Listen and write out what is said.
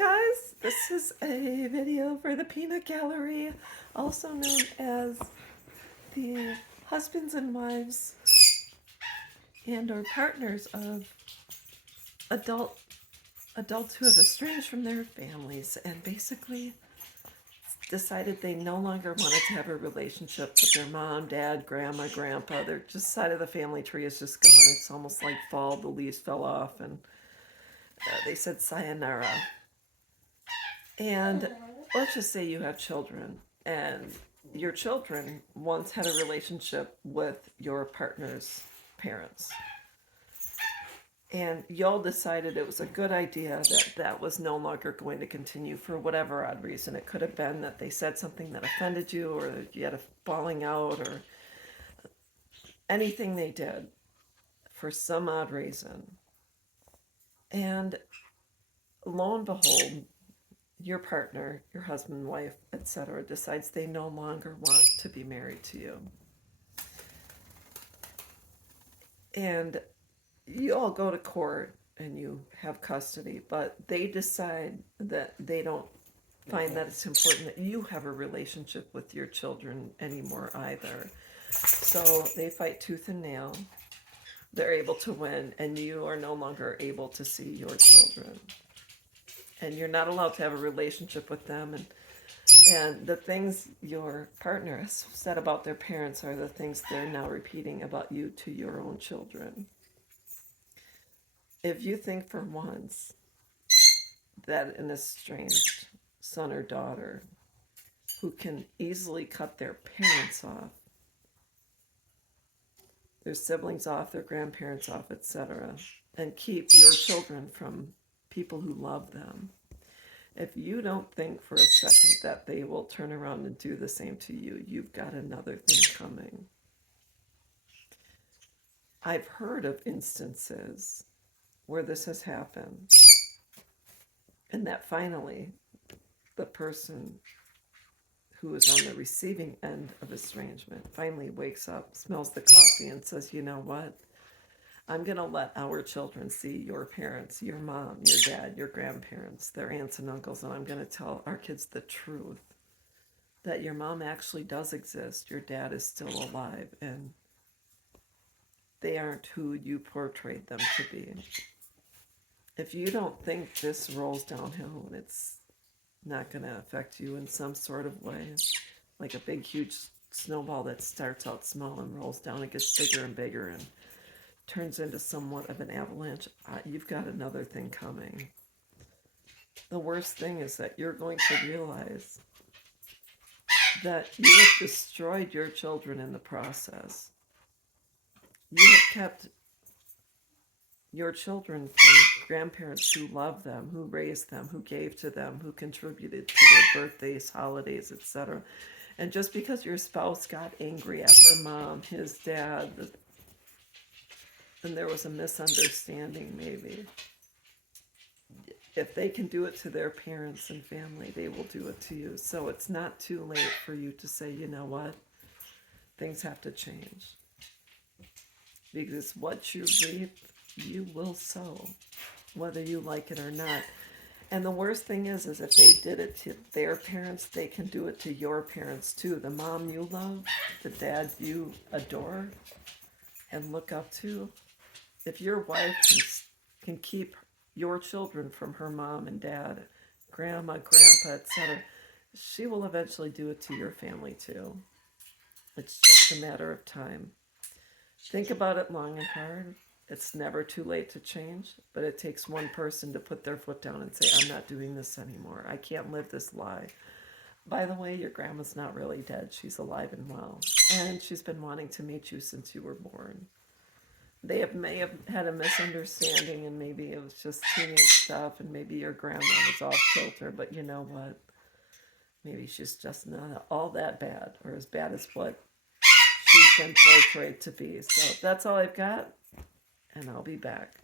guys, this is a video for the Peanut Gallery, also known as the husbands and wives and or partners of adults who have estranged from their families and basically decided they no longer wanted to have a relationship with their mom, dad, grandma, grandpa. Their just side of the family tree is just gone. It's almost like fall, the leaves fell off, and they said sayonara. And let's just say you have children, and your children once had a relationship with your partner's parents. And y'all decided it was a good idea that that was no longer going to continue for whatever odd reason. It could have been that they said something that offended you, or that you had a falling out, or anything they did for some odd reason. And lo and behold, your partner, your husband, wife, etc., decides they no longer want to be married to you. And you all go to court and you have custody, but they decide that they don't find that it's important that you have a relationship with your children anymore either. So they fight tooth and nail. They're able to win, and you are no longer able to see your children. And you're not allowed to have a relationship with them. And the things your partner has said about their parents are the things they're now repeating about you to your own children. If you think for once that an estranged son or daughter who can easily cut their parents off, their siblings off, their grandparents off, etc., and keep your children from people who love them, if you don't think for a second that they will turn around and do the same to you, you've got another thing coming. I've heard of instances where this has happened, and that finally the person who is on the receiving end of estrangement finally wakes up, smells the coffee, and says, you know what? I'm going to let our children see your parents, your mom, your dad, your grandparents, their aunts and uncles, and I'm going to tell our kids the truth, that your mom actually does exist, your dad is still alive, and they aren't who you portrayed them to be. If you don't think this rolls downhill and it's not going to affect you in some sort of way, like a big, huge snowball that starts out small and rolls down and gets bigger and bigger and turns into somewhat of an avalanche, you've got another thing coming. The worst thing is that you're going to realize that you have destroyed your children in the process. You have kept your children from grandparents who loved them, who raised them, who gave to them, who contributed to their birthdays, holidays, etc. And just because your spouse got angry at her mom, his dad, and there was a misunderstanding maybe, if they can do it to their parents and family, they will do it to you. So it's not too late for you to say, you know what, things have to change. Because what you reap, you will sow, whether you like it or not. And the worst thing is if they did it to their parents, they can do it to your parents too. The mom you love, the dad you adore and look up to. If your wife can keep your children from her mom and dad, grandma, grandpa, etc., she will eventually do it to your family too. It's just a matter of time. Think about it long and hard. It's never too late to change, but it takes one person to put their foot down and say, I'm not doing this anymore. I can't live this lie. By the way, your grandma's not really dead. She's alive and well. And she's been wanting to meet you since you were born. They may have had a misunderstanding, and maybe it was just teenage stuff, and maybe your grandma was off kilter, but you know what? Maybe she's just not all that bad, or as bad as what she's been portrayed to be. So that's all I've got, and I'll be back.